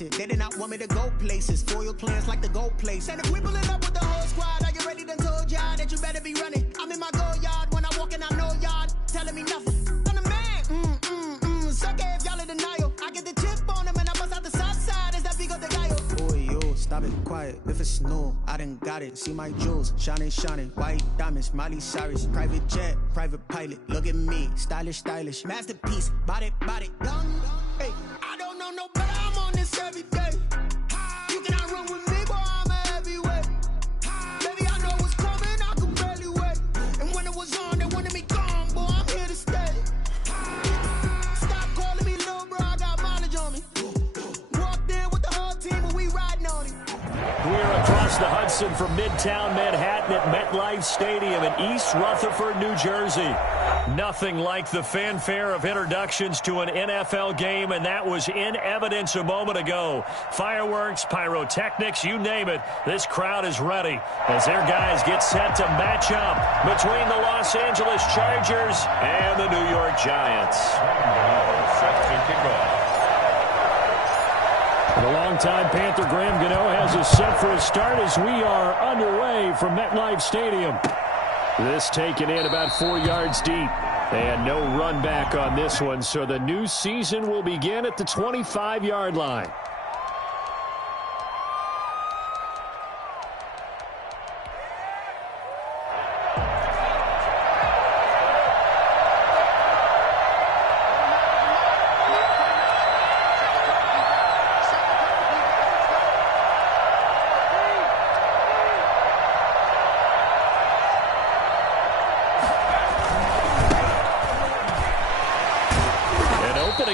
basic. They did not want me to go places. Foil plans like the gold place. And if we pulling up with the whole squad, are you ready to told y'all that you better be running? I'm in my go yard. When I walk in, I know y'all telling me nothing. I'm the man. Suck it if y'all in denial. I get the chip on them and I bust out the south side. Is that big of the guy? Boy, yo, stop it, quiet. If it's new, I done got it. See my jewels, shining, white diamonds, Miley Cyrus, private jet, private pilot. Look at me, stylish, masterpiece, body, young. Hey, I don't know no better. I'm on this every day. You cannot run with me, boy. I'm a heavyweight. Baby, I know what's coming. I can barely wait. And when it was on, they wanted me gone, boy. I'm here to stay. Stop calling me little bro. I got mileage on me. Walked in with the whole team, and we riding on it. We're across the Hudson from Midtown Manhattan at MetLife Stadium in East Rutherford, New Jersey. Nothing like the fanfare of introductions to an NFL game, and that was in evidence a moment ago. Fireworks, pyrotechnics, you name it. This crowd is ready as their guys get set to match up between the Los Angeles Chargers and the New York Giants. Set to kick off. The longtime Panther Graham Gano has us set for a start as we are underway from MetLife Stadium. This taken in about 4 yards deep. And no run back on this one, so the new season will begin at the 25-yard line.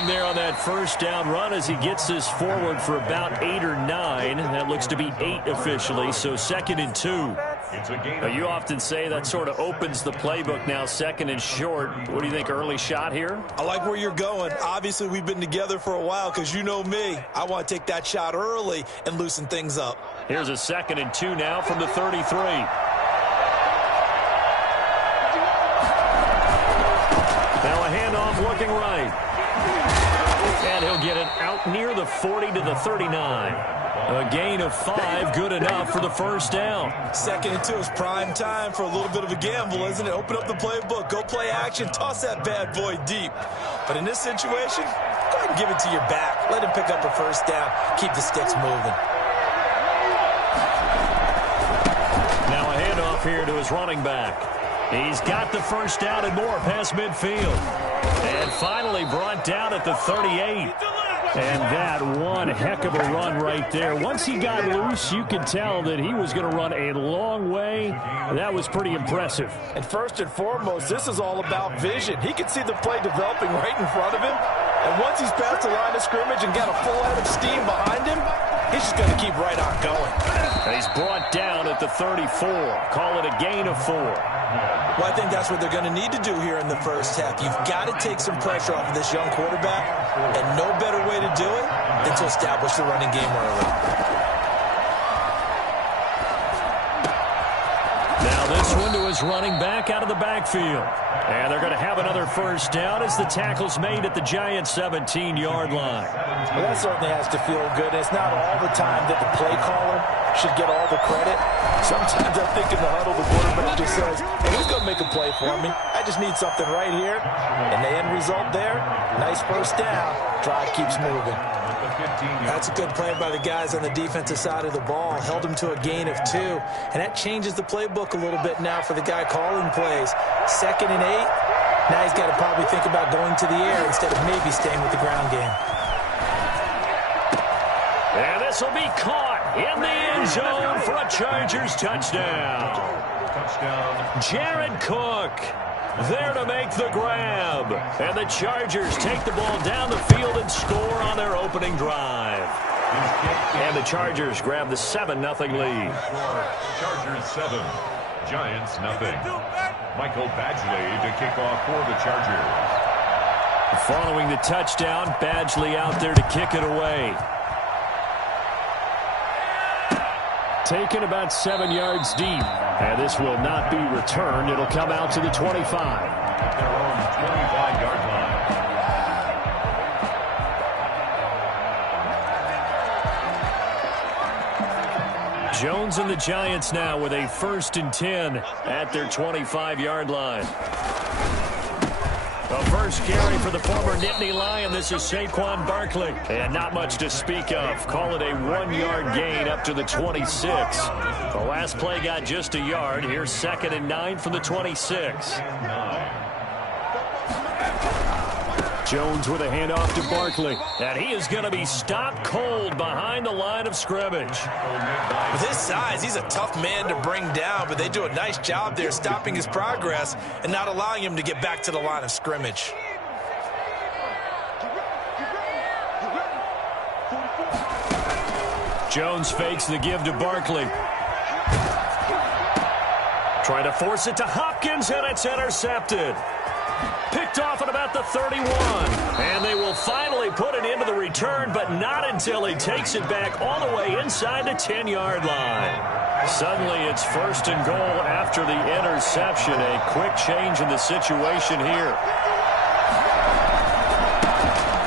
There on that first down run as he gets this forward for about 8 or 9. That looks to be 8 officially, so 2nd and 2. You often say that sort of opens the playbook now, 2nd and short. What do you think, early shot here? I like where you're going. Obviously, we've been together for a while because you know me. I want to take that shot early and loosen things up. Here's a 2nd and 2 now from the 33. Now a handoff looking right. And he'll get it out near the 40 to the 39. A gain of 5, good enough for the first down. 2nd and 2 is prime time for a little bit of a gamble, isn't it? Open up the playbook, go play action, toss that bad boy deep. But in this situation, go ahead and give it to your back. Let him pick up a first down. Keep the sticks moving. Now a handoff here to his running back. He's got the first down and more past midfield. And finally brought down at the 38. And that one heck of a run right there. Once he got loose, you could tell that he was going to run a long way. That was pretty impressive. And first and foremost, this is all about vision. He could see the play developing right in front of him. And once he's past the line of scrimmage and got a full head of steam behind him, he's just going to keep right on going. And he's brought down at the 34. Call it a gain of 4. Well, I think that's what they're going to need to do here in the first half. You've got to take some pressure off of this young quarterback, and no better way to do it than to establish the running game early. Now this one to his running back out of the backfield. And they're going to have another first down as the tackle's made at the Giants' 17-yard line. Well, that certainly has to feel good. It's not all the time that the play caller should get all the credit. Sometimes I think in the huddle, the quarterback just says, hey, who's going to make a play for me? I just need something right here. And the end result there, nice first down. Drive keeps moving. That's a good play by the guys on the defensive side of the ball. Held him to a gain of 2. And that changes the playbook a little bit now for the guy calling plays. 2nd and 8. Now he's got to probably think about going to the air instead of maybe staying with the ground game. And this will be caught in the end zone for a Chargers touchdown. Jared Cook there to make the grab. And the Chargers take the ball down the field and score on their opening drive. And the Chargers grab the 7-0 lead. Chargers 7, Giants 0. Michael Badgley to kick off for the Chargers. Following the touchdown, Badgley out there to kick it away. Taken about 7 yards deep. And this will not be returned. It'll come out to the 25. Their own 25-yard line. Jones and the Giants now with a 1st and 10 at their 25-yard line. The first carry for the former Nittany Lion. This is Saquon Barkley. And not much to speak of. Call it a 1-yard gain up to the 26. The last play got just a yard. Here's 2nd and 9 from the 26. Jones with a handoff to Barkley. And he is going to be stopped cold behind the line of scrimmage. With his size, he's a tough man to bring down, but they do a nice job there stopping his progress and not allowing him to get back to the line of scrimmage. Jones fakes the give to Barkley. Trying to force it to Hopkins, and it's intercepted. Picked off at about the 31. And they will finally put it into the return, but not until he takes it back all the way inside the 10-yard line. Suddenly it's 1st and goal after the interception. A quick change in the situation here.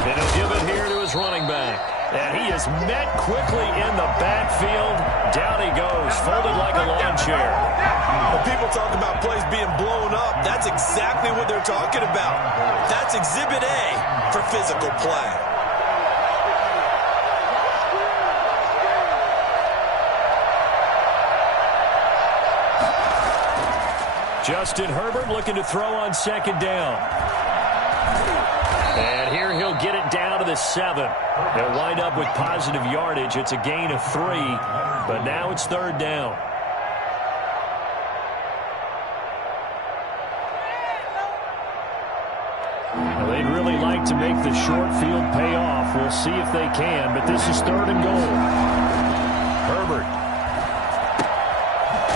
And he'll give it here to his running back. And he is met quickly in the backfield. Down he goes, folded like a lawn chair. When people talk about plays being blown up, that's exactly what they're talking about. That's Exhibit A for physical play. Justin Herbert looking to throw on 2nd down. And here he'll get it down to the 7. They'll wind up with positive yardage. It's a gain of 3, but now it's 3rd down. Well, they'd really like to make the short field pay off. We'll see if they can, but this is 3rd and goal. Herbert.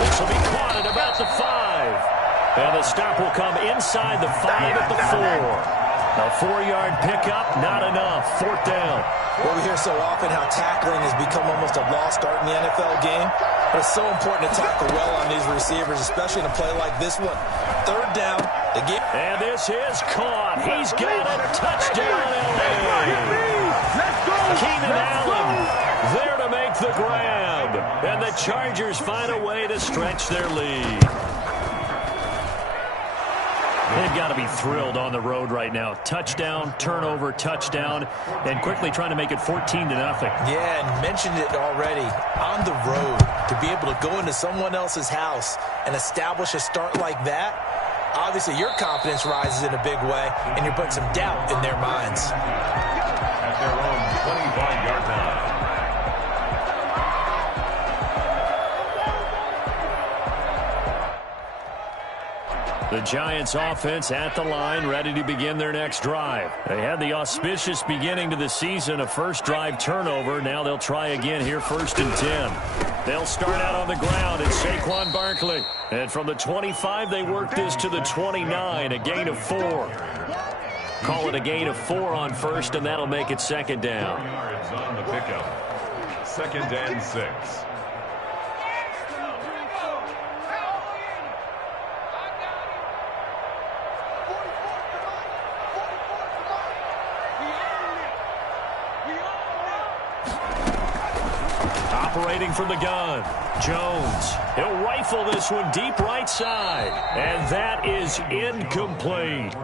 This will be caught at about the 5. And the stop will come inside the 5 at the 4. A 4-yard pickup, not enough. 4th down. Well, we hear so often how tackling has become almost a lost art in the NFL game. But it's so important to tackle well on these receivers, especially in a play like this one. 3rd down. And this is caught. He's got it. Touchdown, LA. Keenan Allen there to make the grab. And the Chargers find a way to stretch their lead. They've got to be thrilled on the road right now. Touchdown, turnover, touchdown, and quickly trying to make it 14-0. Yeah, and mentioned it already. On the road, to be able to go into someone else's house and establish a start like that, obviously your confidence rises in a big way, and you're putting some doubt in their minds. At their own 25-yard line. The Giants offense at the line, ready to begin their next drive. They had the auspicious beginning to the season, a first drive turnover. Now they'll try again here, 1st and 10. They'll start out on the ground. It's Saquon Barkley. And from the 25, they work this to the 29, a gain of 4. Call it a gain of 4 on 1st, and that'll make it 2nd down. Yards on the pickup. 2nd and 6. Operating from the gun, Jones. He'll rifle this one deep right side. And that is incomplete.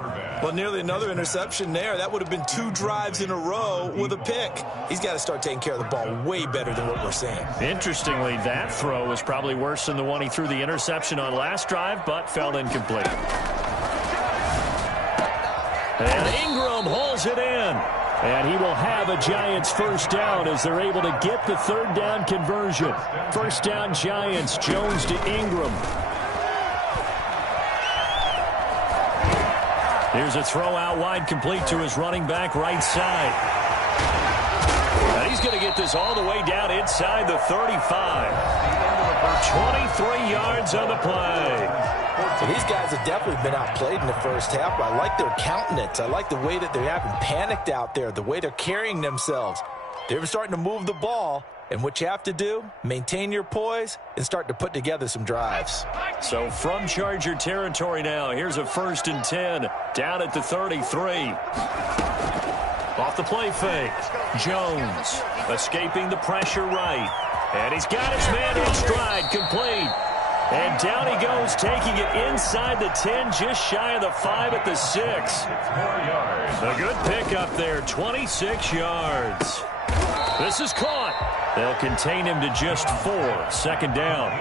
Well, nearly another interception there. That would have been 2 drives in a row with a pick. He's got to start taking care of the ball way better than what we're seeing. Interestingly, that throw was probably worse than the one he threw the interception on last drive, but fell incomplete. And Ingram hauls it in. And he will have a Giants 1st down as they're able to get the 3rd down conversion. 1st down Giants, Jones to Ingram. Here's a throw out wide, complete to his running back right side. And he's going to get this all the way down inside the 35. 23 yards on the play. So these guys have definitely been outplayed in the first half, but I like their countenance. I like the way that they haven't panicked out there, the way they're carrying themselves. They're starting to move the ball, and what you have to do, maintain your poise and start to put together some drives. So from Charger territory now, here's a 1st and 10 down at the 33. Off the play fake, Jones escaping the pressure right. And he's got his man in stride, complete. And down he goes, taking it inside the 10, just shy of the 5 at the 6. A good pickup there, 26 yards. This is caught. They'll contain him to just 4. Second down.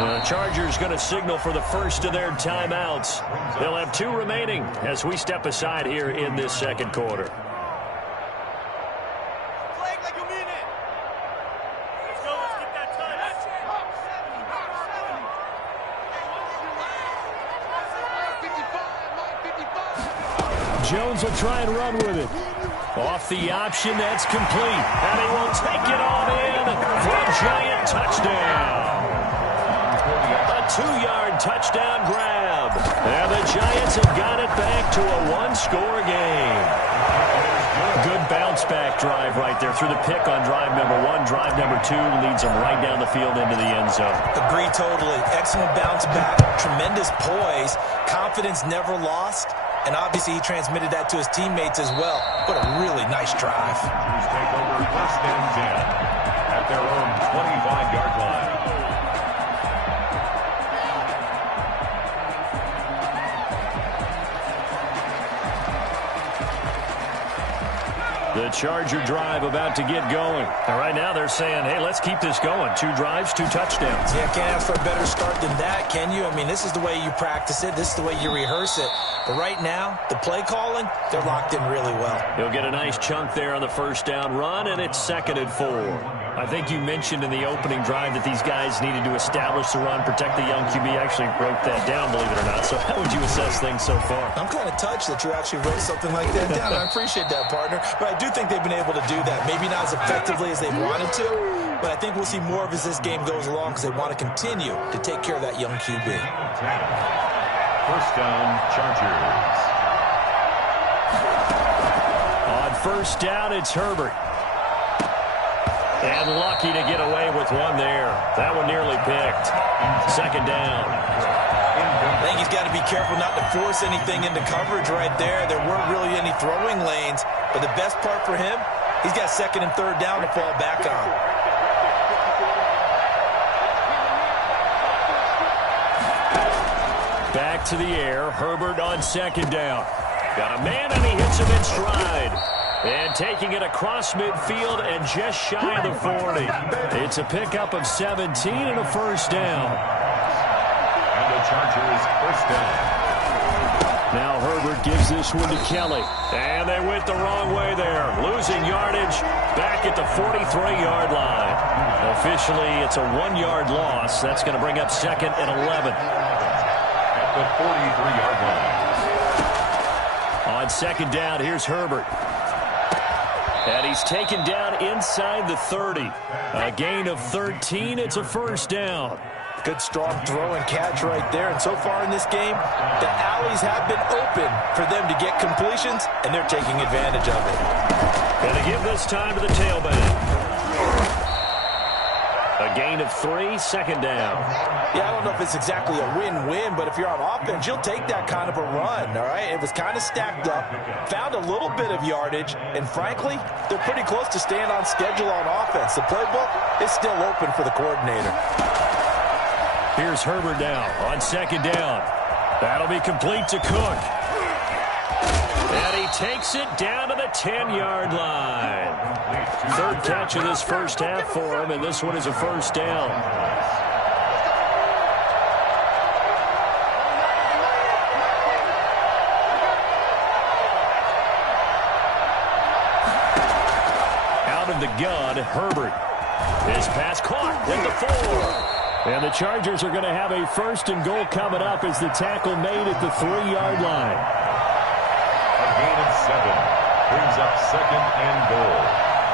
The Chargers going to signal for the first of their timeouts. They'll have 2 remaining as we step aside here in this second quarter. Jones will try and run with it. Off the option, that's complete. And he will take it on in for a giant touchdown. A 2-yard touchdown grab. And the Giants have got it back to a 1-score game. Good bounce-back drive right there through the pick on drive number 1. Drive number 2 leads them right down the field into the end zone. Agree totally. Excellent bounce back. Tremendous poise. Confidence never lost. And obviously he transmitted that to his teammates as well. What a really nice drive. Take over 1st and 10 at their own 25-yard line. The Charger drive about to get going. And right now they're saying, hey, let's keep this going. 2 drives, 2 touchdowns. Yeah, can't ask for a better start than that, can you? I mean, this is the way you practice it. This is the way you rehearse it. But right now, the play calling, they're locked in really well. He'll get a nice chunk there on the first down run, and it's 2nd and 4. I think you mentioned in the opening drive that these guys needed to establish the run, protect the young QB. I actually wrote that down, believe it or not. So how would you assess things so far? I'm kind of touched that you actually wrote something like that down. I appreciate that, partner. But I do think they've been able to do that. Maybe not as effectively as they wanted to, but I think we'll see more of as this game goes along because they want to continue to take care of that young QB. 1st down, Chargers. On 1st down, it's Herbert. And lucky to get away with one there. That one nearly picked. 2nd down. I think he's got to be careful not to force anything into coverage right there. There weren't really any throwing lanes, but the best part for him, he's got 2nd and 3rd down to fall back on. Back to the air. Herbert on 2nd down. Got a man, and he hits him in stride. And taking it across midfield and just shy of the 40. It's a pickup of 17 and a 1st down. And the Chargers 1st down. Now Herbert gives this one to Kelly. And they went the wrong way there. Losing yardage back at the 43-yard line. Officially, it's a 1-yard loss. That's going to bring up 2nd and 11. At the 43-yard line. On 2nd down, here's Herbert. And he's taken down inside the 30. A gain of 13. It's a 1st down. Good strong throw and catch right there. And so far in this game, the alleys have been open for them to get completions, and they're taking advantage of it. And they give this time to the tailback. A gain of 3, 2nd down. Yeah, I don't know if it's exactly a win-win, but if you're on offense, you'll take that kind of a run, all right? It was kind of stacked up, found a little bit of yardage, and frankly, they're pretty close to staying on schedule on offense. The playbook is still open for the coordinator. Here's Herbert now on 2nd down. That'll be complete to Cook. And he takes it down to the 10-yard line. 3rd catch of this first half for him, and this one is a 1st down. Out of the gun, Herbert. His pass caught at the 4. And the Chargers are going to have a 1st and goal coming up as the tackle made at the 3-yard line. A gain of 7 brings up 2nd and goal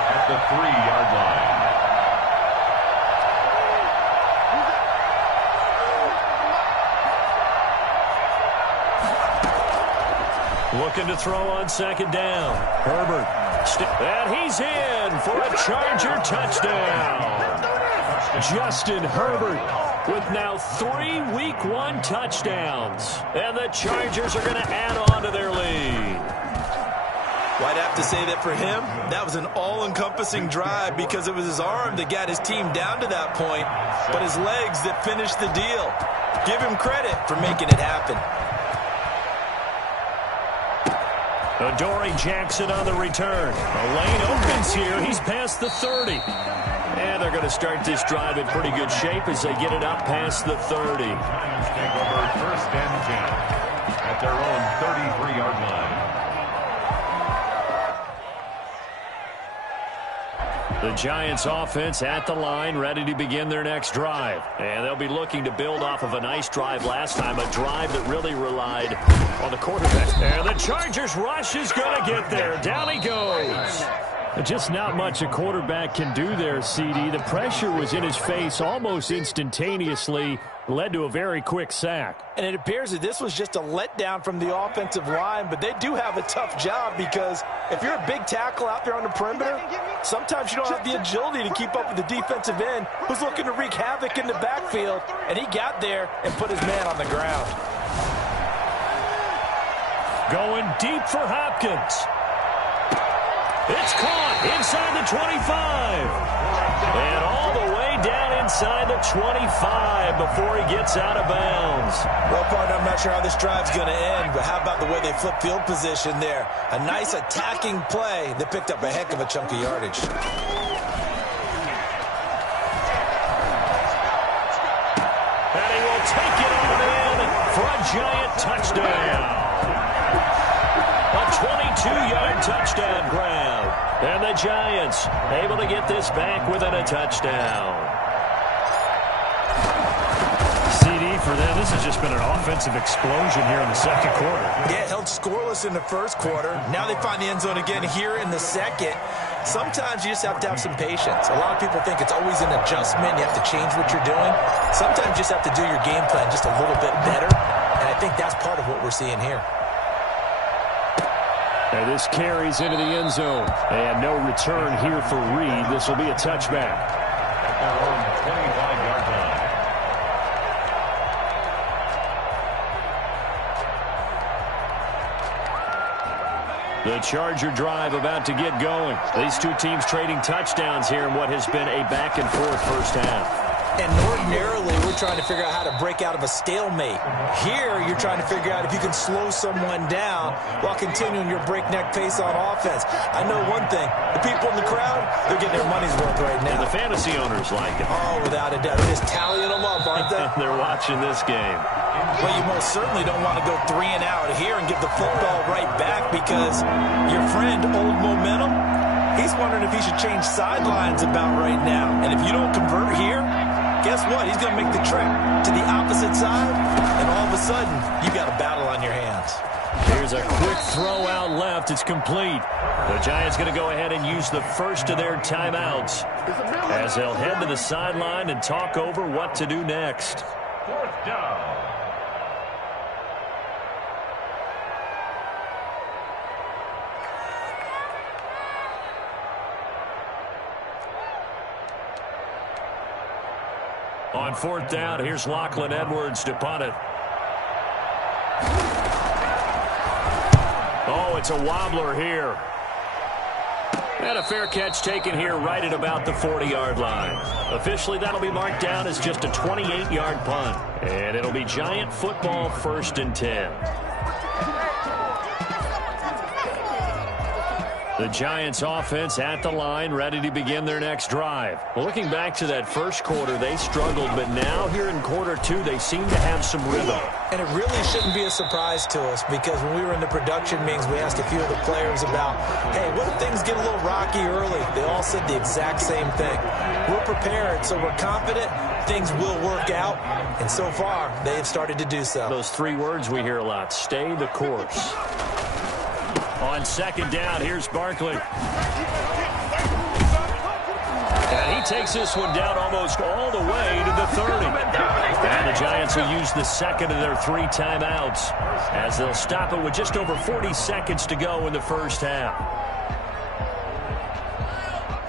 at the 3-yard line. Looking to throw on 2nd down. Herbert. And he's in for a Charger touchdown. Justin Herbert with now 3 Week 1 touchdowns. And the Chargers are going to add on to their lead. Well, I'd have to say that for him, that was an all-encompassing drive because it was his arm that got his team down to that point, but his legs that finished the deal. Give him credit for making it happen. Adoree Jackson on the return. A lane opens here. He's past the 30. And they're going to start this drive in pretty good shape as they get it up past the 30. Giants take over 1st and 10 at their own 33-yard line. The Giants offense at the line, ready to begin their next drive. And they'll be looking to build off of a nice drive last time, a drive that really relied on the quarterback. And the Chargers rush is going to get there. Down he goes. Just not much a quarterback can do there, CD. The pressure was in his face almost instantaneously, led to a very quick sack. And it appears that this was just a letdown from the offensive line, but they do have a tough job because if you're a big tackle out there on the perimeter, sometimes you don't have the agility to keep up with the defensive end who's looking to wreak havoc in the backfield, and he got there and put his man on the ground. Going deep for Hopkins. It's caught inside the 25. And all the way down inside the 25 before he gets out of bounds. Well, partner, I'm not sure how this drive's going to end, but how about the way they flip field position there? A nice attacking play that picked up a heck of a chunk of yardage. And he will take it on in for a Giant touchdown. A 22-yard touchdown grab. And the Giants able to get this back within a touchdown. CD for them, this has just been an offensive explosion here in the second quarter. Yeah, held scoreless in the first quarter. Now they find the end zone again here in the second. Sometimes you just have to have some patience. A lot of people think it's always an adjustment. You have to change what you're doing. Sometimes you just have to do your game plan just a little bit better. And I think that's part of what we're seeing here. And this carries into the end zone. And no return here for Reed. This will be a touchback. At their own 25-yard line. The Charger drive about to get going. These two teams trading touchdowns here in what has been a back-and-forth first half. And ordinarily, we're trying to figure out how to break out of a stalemate. Here, you're trying to figure out if you can slow someone down while continuing your breakneck pace on offense. I know one thing. The people in the crowd, they're getting their money's worth right now. And the fantasy owners like it. Oh, without a doubt. They're just tallying them up, aren't they? They're watching this game. Well, you most certainly don't want to go 3 and out here and give the football right back because your friend, Old Momentum, he's wondering if he should change sidelines about right now. And if you don't convert here, guess what? He's going to make the trek to the opposite side, and all of a sudden, you got a battle on your hands. Here's a quick throw out left. It's complete. The Giants going to go ahead and use the first of their timeouts as they'll head to the sideline and talk over what to do next. 4th down. On 4th down, here's Lachlan Edwards to punt it. Oh, it's a wobbler here. And a fair catch taken here right at about the 40-yard line. Officially, that'll be marked down as just a 28-yard punt. And it'll be Giant football 1st and 10. The Giants offense at the line, ready to begin their next drive. Well, looking back to that first quarter, they struggled, but now here in quarter 2, they seem to have some rhythm. And it really shouldn't be a surprise to us because when we were in the production meetings, we asked a few of the players about, hey, what if things get a little rocky early? They all said the exact same thing. We're prepared, so we're confident things will work out, and so far, they have started to do so. Those 3 words we hear a lot, stay the course. On 2nd down, here's Barkley. And he takes this one down almost all the way to the 30. And the Giants will use the second of their 3 timeouts as they'll stop it with just over 40 seconds to go in the first half.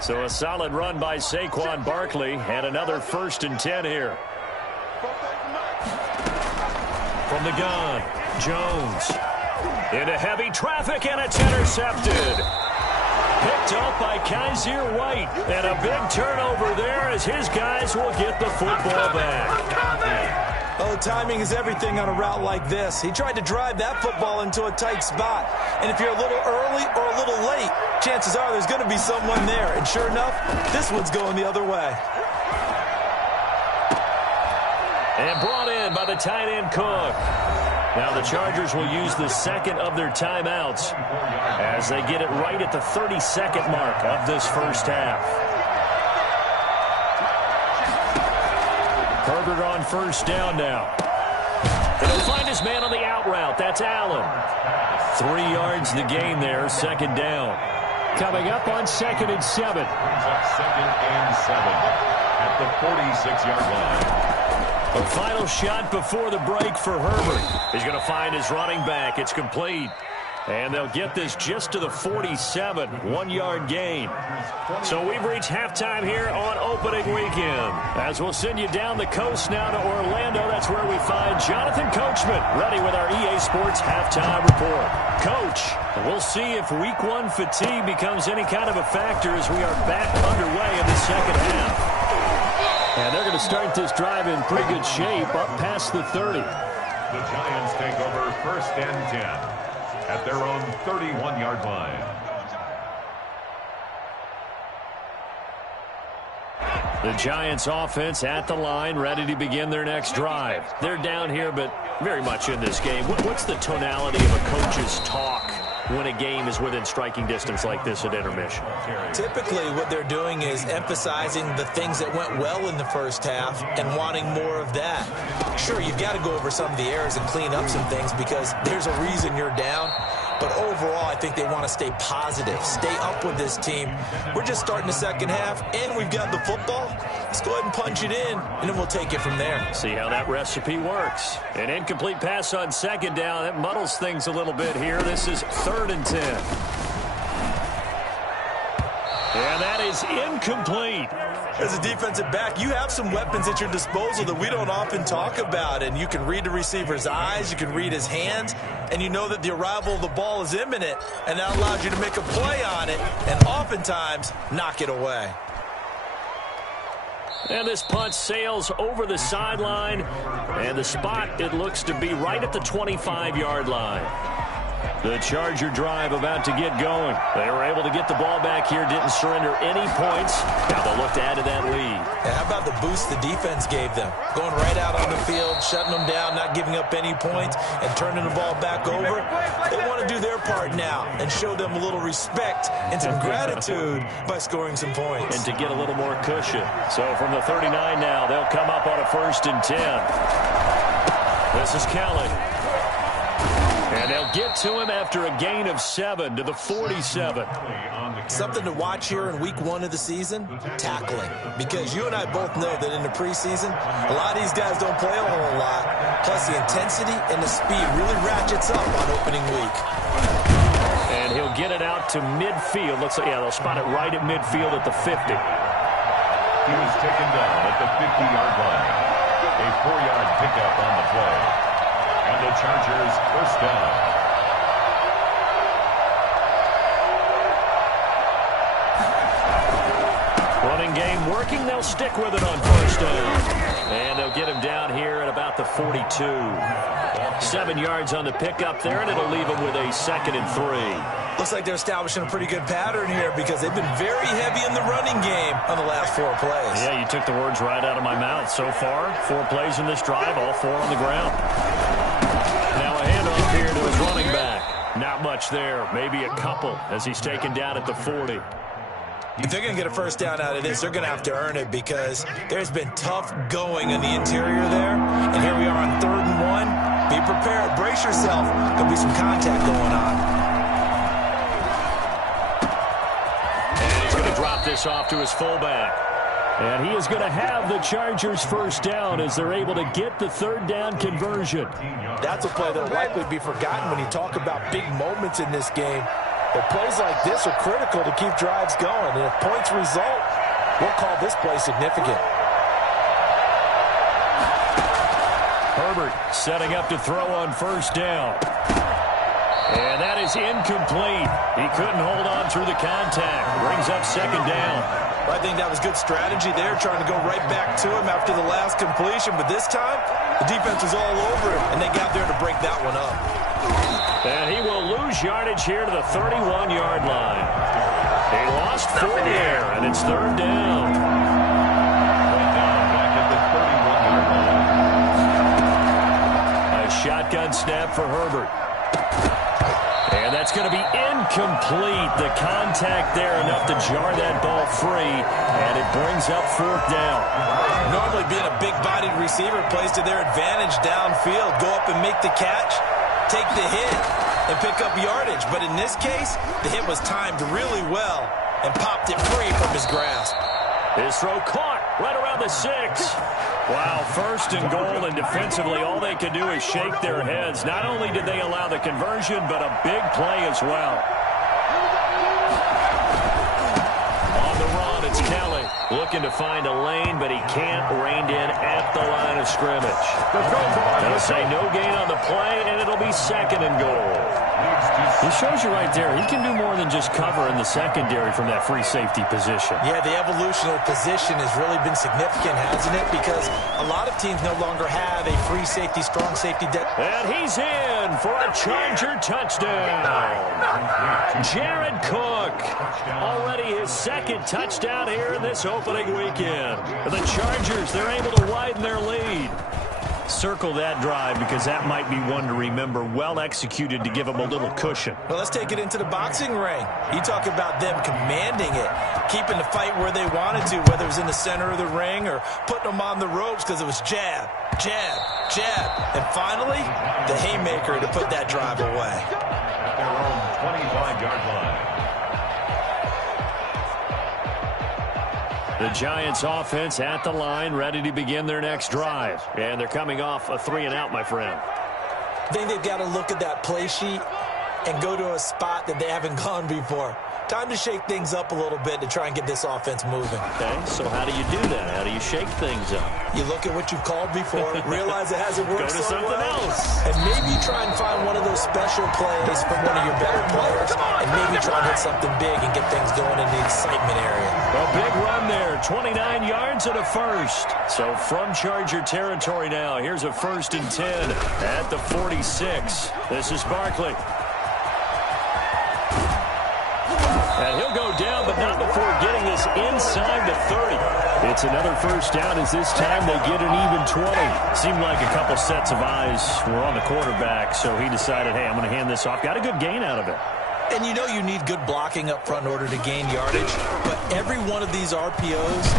So a solid run by Saquon Barkley and another 1st and 10 here. From the gun, Jones. Into heavy traffic, and it's intercepted. Picked up by Kaiser White. And a big turnover there as his guys will get the football back. Oh, timing is everything on a route like this. He tried to drive that football into a tight spot. And if you're a little early or a little late, chances are there's going to be someone there. And sure enough, this one's going the other way. And brought in by the tight end Cook. Now the Chargers will use the second of their timeouts as they get it right at the 30-second mark of this first half. Herbert on first down now. And he'll find his man on the out route. That's Allen. 3 yards the gain there, second down. Coming up on 2nd and 7. Brings up 2nd and 7 at the 46-yard line. A final shot before the break for Herbert. He's going to find his running back. It's complete. And they'll get this just to the 47, 1-yard gain. So we've reached halftime here on opening weekend. As we'll send you down the coast now to Orlando, that's where we find Jonathan Coachman, ready with our EA Sports halftime report. Coach, we'll see if week 1 fatigue becomes any kind of a factor as we are back underway in the second half. And they're going to start this drive in pretty good shape up past the 30. The Giants take over 1st and 10 at their own 31-yard line. The Giants offense at the line, ready to begin their next drive. They're down here, but very much in this game. What's the tonality of a coach's talk when a game is within striking distance like this at intermission? Typically, what they're doing is emphasizing the things that went well in the first half and wanting more of that. Sure, you've got to go over some of the errors and clean up some things because there's a reason you're down. But overall, I think they want to stay positive, stay up with this team. We're just starting the second half, and we've got the football. Let's go ahead and punch it in, and then we'll take it from there. See how that recipe works. An incomplete pass on second down. That muddles things a little bit here. This is 3rd and 10. And that is incomplete. As a defensive back, you have some weapons at your disposal that we don't often talk about. And you can read the receiver's eyes, you can read his hands, and you know that the arrival of the ball is imminent. And that allows you to make a play on it and oftentimes knock it away. And this punt sails over the sideline. And the spot, it looks to be right at the 25-yard line. The Charger drive about to get going. They were able to get the ball back here, didn't surrender any points. Now they'll look to add to that lead. And how about the boost the defense gave them? Going right out on the field, shutting them down, not giving up any points, and turning the ball back over. They want to do their part now and show them a little respect and some gratitude by scoring some points. And to get a little more cushion. So from the 39 now, they'll come up on a 1st and 10. This is Kelly. And they'll get to him after a gain of 7 to the 47. Something to watch here in week 1 of the season, tackling. Because you and I both know that in the preseason, a lot of these guys don't play a whole lot. Plus the intensity and the speed really ratchets up on opening week. And he'll get it out to midfield. Looks like, yeah, they'll spot it right at midfield at the 50. He was taken down at the 50-yard line. A 4-yard pickup on the play. And the Chargers 1st down. Running game working. They'll stick with it on 1st down. And they'll get him down here at about the 42. 7 yards on the pickup there, and it'll leave him with a 2nd and 3. Looks like they're establishing a pretty good pattern here because they've been very heavy in the running game on the last 4 plays. Yeah, you took the words right out of my mouth. So far, 4 plays in this drive, all 4 on the ground. Now a handoff here to his running back. Not much there, maybe a couple as he's taken down at the 40. If they're going to get a 1st down out of this, they're going to have to earn it because there's been tough going in the interior there. And here we are on 3rd and 1. Be prepared. Brace yourself. There'll be some contact going on. And he's going to drop this off to his fullback. And he is going to have the Chargers 1st down as they're able to get the 3rd down conversion. That's a play that will likely be forgotten when you talk about big moments in this game. But plays like this are critical to keep drives going. And if points result, we'll call this play significant. Herbert setting up to throw on 1st down. And that is incomplete. He couldn't hold on through the contact. Brings up second down. I think that was good strategy there, trying to go right back to him after the last completion. But this time, the defense was all over him, and they got there to break that one up. And he will lose yardage here to the 31-yard line. He lost 4 there, and it's third down. Back at the 31-yard line. A shotgun snap for Herbert. And that's going to be incomplete. The contact there enough to jar that ball free, and it brings up fourth down. Normally being a big-bodied receiver plays to their advantage downfield. Go up and make the catch, take the hit, and pick up yardage. But in this case, the hit was timed really well and popped it free from his grasp. His throw caught right around the 6. Wow, first and goal, and defensively all they could do is shake their heads. Not only did they allow the conversion, but a big play as well. On the run, it's Kelly. Looking to find a lane, but he can't. Reined in at the line of scrimmage. They'll say no gain on the play, and it'll be second and goal. He shows you right there, he can do more than just cover in the secondary from that free safety position. Yeah, the evolution of the position has really been significant, hasn't it? Because a lot of teams no longer have a free safety, strong safety. And he's in for a Charger touchdown. Jared Cook, already his second touchdown here in this opening weekend. The Chargers, they're able to widen their lead. Circle that drive because that might be one to remember. Well executed to give them a little cushion. Well, let's take it into the boxing ring. You talk about them commanding it, keeping the fight where they wanted to, whether it was in the center of the ring or putting them on the ropes because it was jab, jab, jab. And finally, the haymaker to put that drive away. At their own 25-yard line. The Giants offense at the line, ready to begin their next drive. And they're coming off a 3-and-out, my friend. I think they've got to look at that play sheet and go to a spot that they haven't gone before. Time to shake things up a little bit to try and get this offense moving. Okay, so how do you do that? How do you shake things up? You look at what you've called before, realize it hasn't worked Go to something else. and maybe try and find one of those special plays from one of your better players, and maybe try and hit something big and get things going in the excitement area. A big run there, 29 yards and a first. So from Charger territory now, here's a 1st and 10 at the 46. This is Barkley. And he'll go down, but not before getting this inside the 30. It's another first down as this time they get an even 20. Seemed like a couple sets of eyes were on the quarterback, so he decided, hey, I'm going to hand this off. Got a good gain out of it. And you know you need good blocking up front in order to gain yardage, but every one of these RPOs,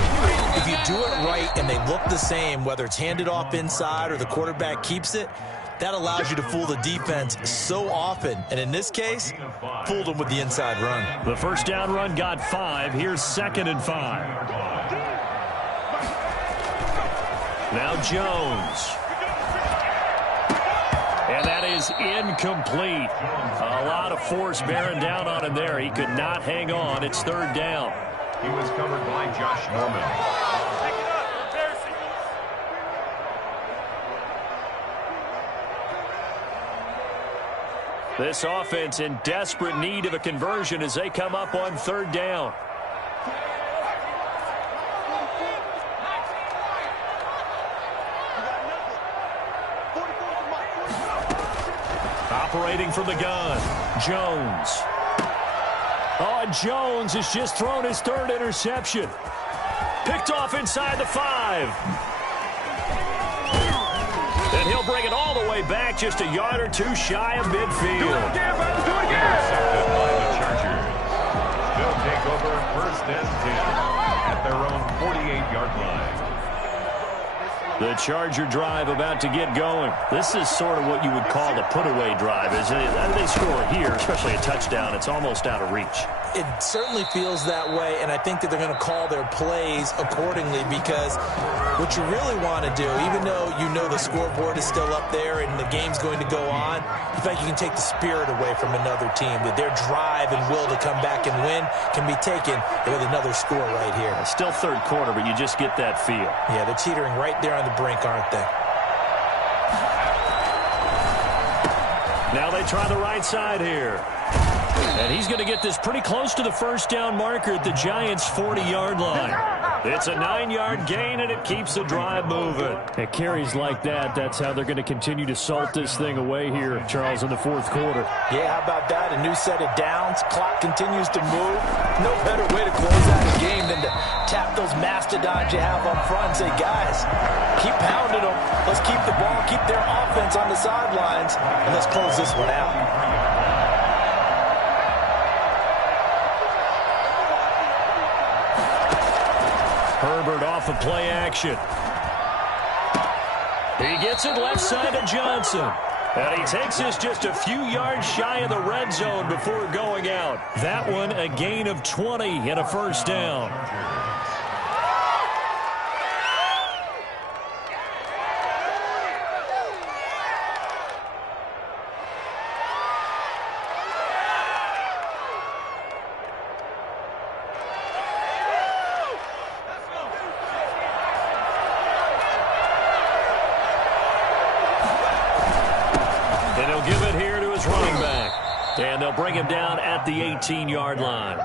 if you do it right and they look the same, whether it's handed off inside or the quarterback keeps it, that allows you to fool the defense so often. And in this case, fooled them with the inside run. The first down run got 5. Here's 2nd and 5. Now Jones. And that is incomplete. A lot of force bearing down on him there. He could not hang on. It's 3rd down. He was covered by Josh Norman. This offense in desperate need of a conversion as they come up on 3rd down. Operating from the gun, Jones. Oh, Jones has just thrown his 3rd interception. Picked off inside the 5. And he'll bring it all the way back just a yard or 2 shy of midfield. Do it again, baby. Do it again. Intercepted by the Chargers. They'll take over 1st and 10 at their own 48-yard line. The Charger drive about to get going. This is sort of what you would call a put-away drive, isn't it? They score here, especially a touchdown. It's almost out of reach. It certainly feels that way, and I think that they're going to call their plays accordingly because what you really want to do, even though you know the scoreboard is still up there and the game's going to go on, in fact, you can take the spirit away from another team. That their drive and will to come back and win can be taken with another score right here. It's still 3rd quarter, but you just get that feel. Yeah, they're teetering right there on the brink, aren't they? Now they try the right side here. And he's going to get this pretty close to the first down marker at the Giants' 40-yard line. It's a 9-yard gain, and it keeps the drive moving. At carries like that, that's how they're going to continue to salt this thing away here, Charles, in the fourth quarter. Yeah, how about that? A new set of downs. Clock continues to move. No better way to close out a game than to tap those mastodons you have up front and say, guys, keep pounding them. Let's keep the ball, keep their offense on the sidelines, and let's close this one out. Herbert off of play action. He gets it left side to Johnson. And he takes this just a few yards shy of the red zone before going out. That one a gain of 20 and a first down. And they'll bring him down at the 18-yard line.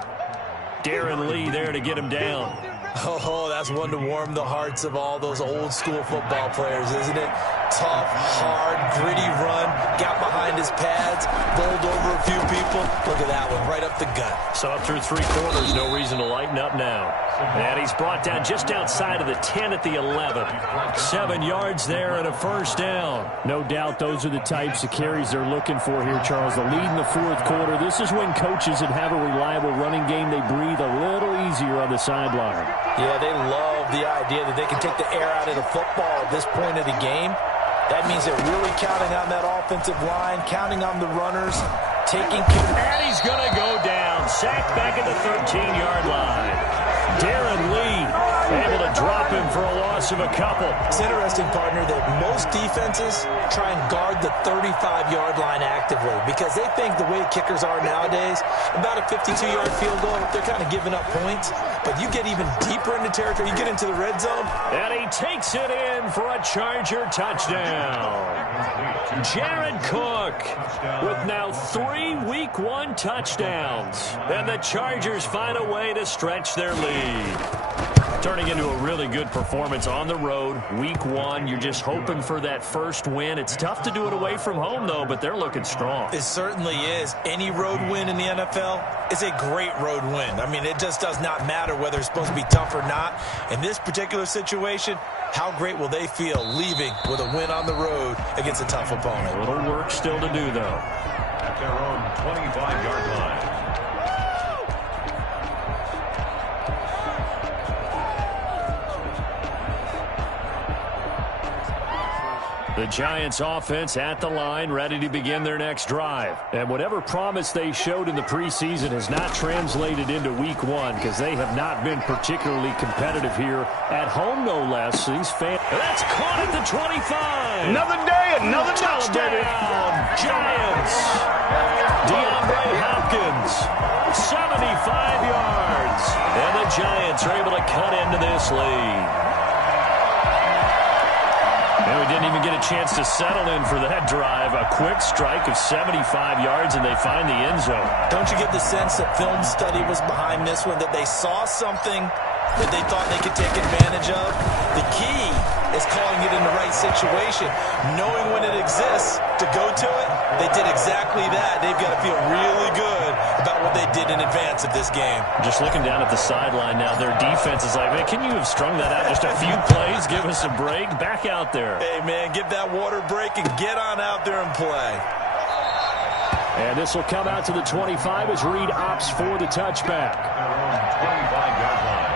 Darren Lee there to get him down. Oh, that's one to warm the hearts of all those old-school football players, isn't it? Tough, hard, gritty run, got behind his pads, bowled over a few people. Look at that one, right up the gut. Saw through 3 quarters, no reason to lighten up now. And he's brought down just outside of the 10 at the 11. 7 yards there and a first down. No doubt those are the types of carries they're looking for here, Charles. The lead in the fourth quarter. This is when coaches that have a reliable running game, they breathe a little easier on the sideline. Yeah, they love the idea that they can take the air out of the football at this point of the game. That means they're really counting on that offensive line, counting on the runners, taking care. And he's going to go down. Sacked back at the 13-yard line. Darren Lee able to drop him for a loss of a couple. It's interesting, partner, that most defenses try and guard the 35-yard line actively because they think the way kickers are nowadays, about a 52-yard field goal, they're kind of giving up points. But you get even deeper into territory, you get into the red zone. And he takes it in for a Charger touchdown. Jared Cook with now 3 Week 1 touchdowns. And the Chargers find a way to stretch their lead. Turning into a really good performance on the road. Week 1, you're just hoping for that first win. It's tough to do it away from home, though, but they're looking strong. It certainly is. Any road win in the NFL is a great road win. I mean, it just does not matter whether it's supposed to be tough or not. In this particular situation, how great will they feel leaving with a win on the road against a tough opponent? A little work still to do, though. At their own 25-yard line. The Giants offense at the line, ready to begin their next drive. And whatever promise they showed in the preseason has not translated into Week 1 because they have not been particularly competitive here at home, no less. These fans. That's caught at the 25. Another day, another touchdown. Giants. DeAndre Hopkins, 75 yards. And the Giants are able to cut into this lead. And we didn't even get a chance to settle in for that drive. A quick strike of 75 yards, and they find the end zone. Don't you get the sense that film study was behind this one, that they saw something that they thought they could take advantage of? The key is calling it in the right situation, knowing when it exists to go to it. They did exactly that. They've got to feel really good about what they did in advance of this game. Just looking down at the sideline now, their defense is like, man, can you have strung that out just a few plays? Give us a break. Back out there. Hey, man, give that water break and get on out there and play. And this will come out to the 25 as Reed opts for the touchback. 25-yard line.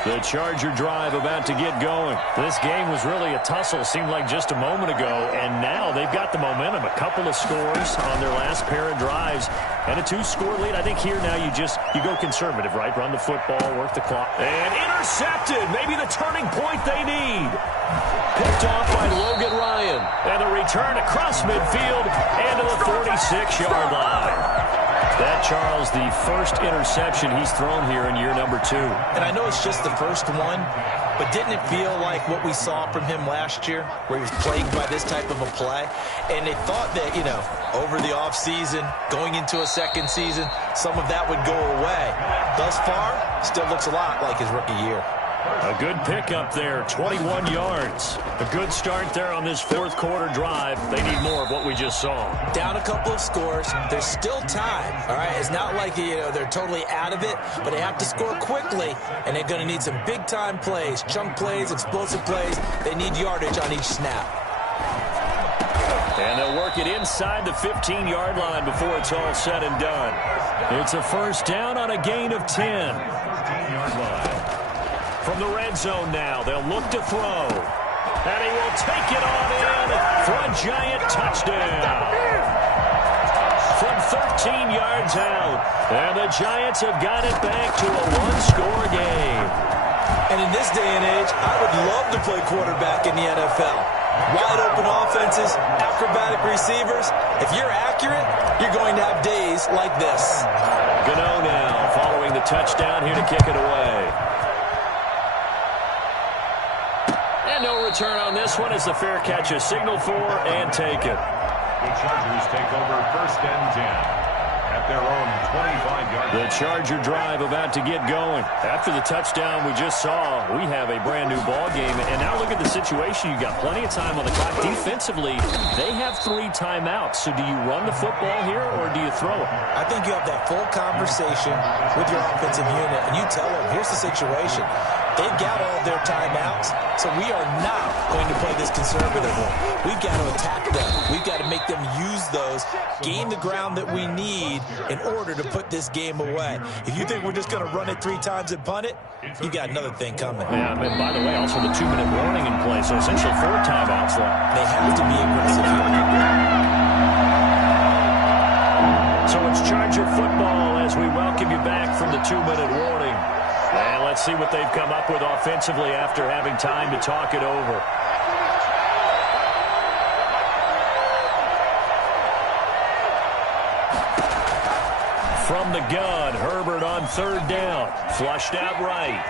The Charger drive about to get going. This game was really a tussle, seemed like just a moment ago, and now they've got the momentum. A couple of scores on their last pair of drives, and a 2-score lead. I think here now you go conservative, right? Run the football, work the clock. And intercepted, maybe the turning point they need. Picked off by Logan Ryan, and a return across midfield and to the 46-yard line. That, Charles, the first interception he's thrown here in year number 2. And I know it's just the first one, but didn't it feel like what we saw from him last year, where he was plagued by this type of a play? And they thought that, you know, over the offseason, going into a second season, some of that would go away. Thus far, still looks a lot like his rookie year. A good pickup there, 21 yards. A good start there on this fourth quarter drive. They need more of what we just saw. Down a couple of scores. There's still time, all right? It's not like, you know, they're totally out of it, but they have to score quickly, and they're going to need some big-time plays, chunk plays, explosive plays. They need yardage on each snap. And they'll work it inside the 15-yard line before it's all said and done. It's a first down on a gain of 10. 15-yard line. From the red zone now, they'll look to throw. And he will take it on in for a giant touchdown. From 13 yards out. And the Giants have got it back to a one-score game. And in this day and age, I would love to play quarterback in the NFL. Wide open offenses, acrobatic receivers. If you're accurate, you're going to have days like this. Gano now following the touchdown here to kick it away. And no return on this one as the fair catch is signaled for and taken. The Chargers take over first and 10. At their own 25-yard line. The Charger drive about to get going. After the touchdown we just saw, we have a brand-new ball game. And now look at the situation. You've got plenty of time on the clock. Defensively, they have 3 timeouts. So do you run the football here or do you throw it? I think you have that full conversation with your offensive unit, and you tell them, here's the situation. They've got all their timeouts, so we are not going to play this conservatively. We've got to attack them. We've got to make them use those, gain the ground that we need in order to put this game away. If you think we're just going to run it 3 times and punt it, you got another thing coming. Yeah, and by the way, also the 2-minute warning in play, so essentially 4 timeouts left. They have to be aggressive here. So it's Charger football as we welcome you back from the 2-minute warning. And let's see what they've come up with offensively after having time to talk it over. From the gun, Herbert on 3rd down. Flushed out right.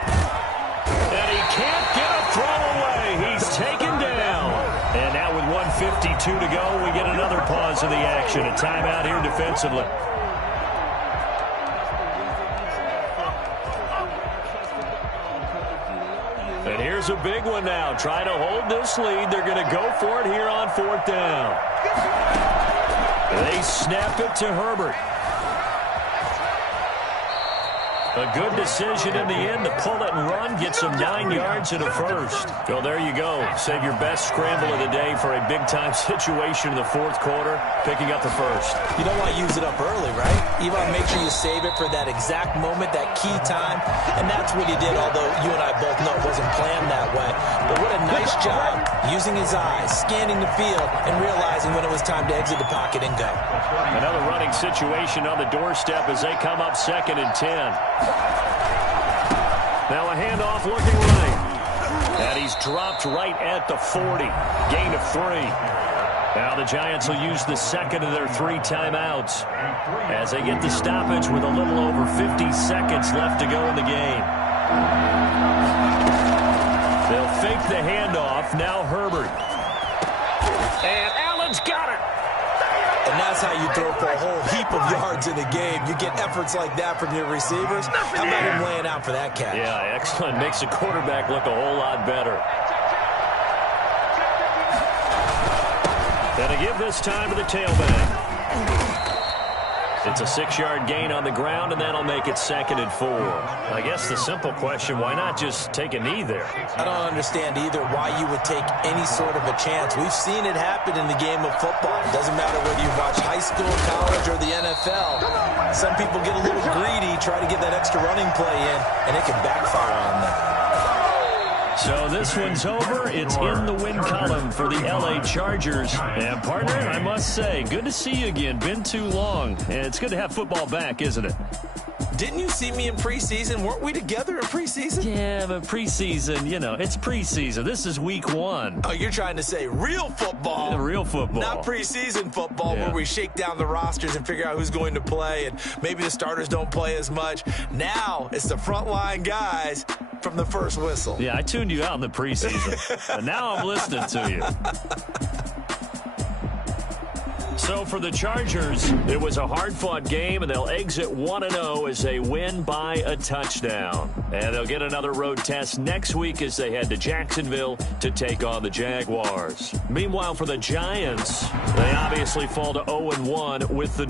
And he can't get a throw away. He's taken down. And now with 1:52 to go, we get another pause in the action. A timeout here defensively. And here's a big one now. Trying to hold this lead. They're going to go for it here on 4th down. They snap it to Herbert. A good decision in the end to pull it and run. Get some 9 yards and a first. So there you go. Save your best scramble of the day for a big-time situation in the 4th quarter, picking up the first. You don't want to use it up early, right? You want to make sure you save it for that exact moment, that key time. And that's what he did, although you and I both know it wasn't planned that way. But what a nice job using his eyes, scanning the field, and realizing when it was time to exit the pocket and go. Another running situation on the doorstep as they come up 2nd and 10. Now a handoff looking right. And he's dropped right at the 40. Gain of 3. Now the Giants will use the second of their 3 timeouts as they get the stoppage with a little over 50 seconds left to go in the game. They'll fake the handoff. Now Herbert. And Allen's got it. And that's how you throw for a whole heap of yards in a game. You get efforts like that from your receivers. How about him laying out for that catch? Yeah, excellent. Makes the quarterback look a whole lot better. And to give this time to the tailback. It's a 6-yard gain on the ground, and that'll make it 2nd and 4. I guess the simple question, why not just take a knee there? I don't understand either why you would take any sort of a chance. We've seen it happen in the game of football. It doesn't matter whether you watch high school, college, or the NFL. Some people get a little greedy, try to get that extra running play in, and it can backfire on them. So this one's over. It's in the win column for the LA Chargers. And partner, I must say, good to see you again. Been too long. And it's good to have football back, isn't it? Didn't you see me in preseason? Weren't we together in preseason? Yeah, but preseason, you know, it's preseason. This is week 1. Oh, you're trying to say real football. Yeah, real football. Not preseason football where we shake down the rosters and figure out who's going to play, and maybe the starters don't play as much. Now it's the frontline guys from the first whistle. Yeah, I tuned you out in the preseason, but now I'm listening to you. So for the Chargers, it was a hard-fought game, and they'll exit 1-0 as they win by a touchdown. And they'll get another road test next week as they head to Jacksonville to take on the Jaguars. Meanwhile, for the Giants, they obviously fall to 0-1 with the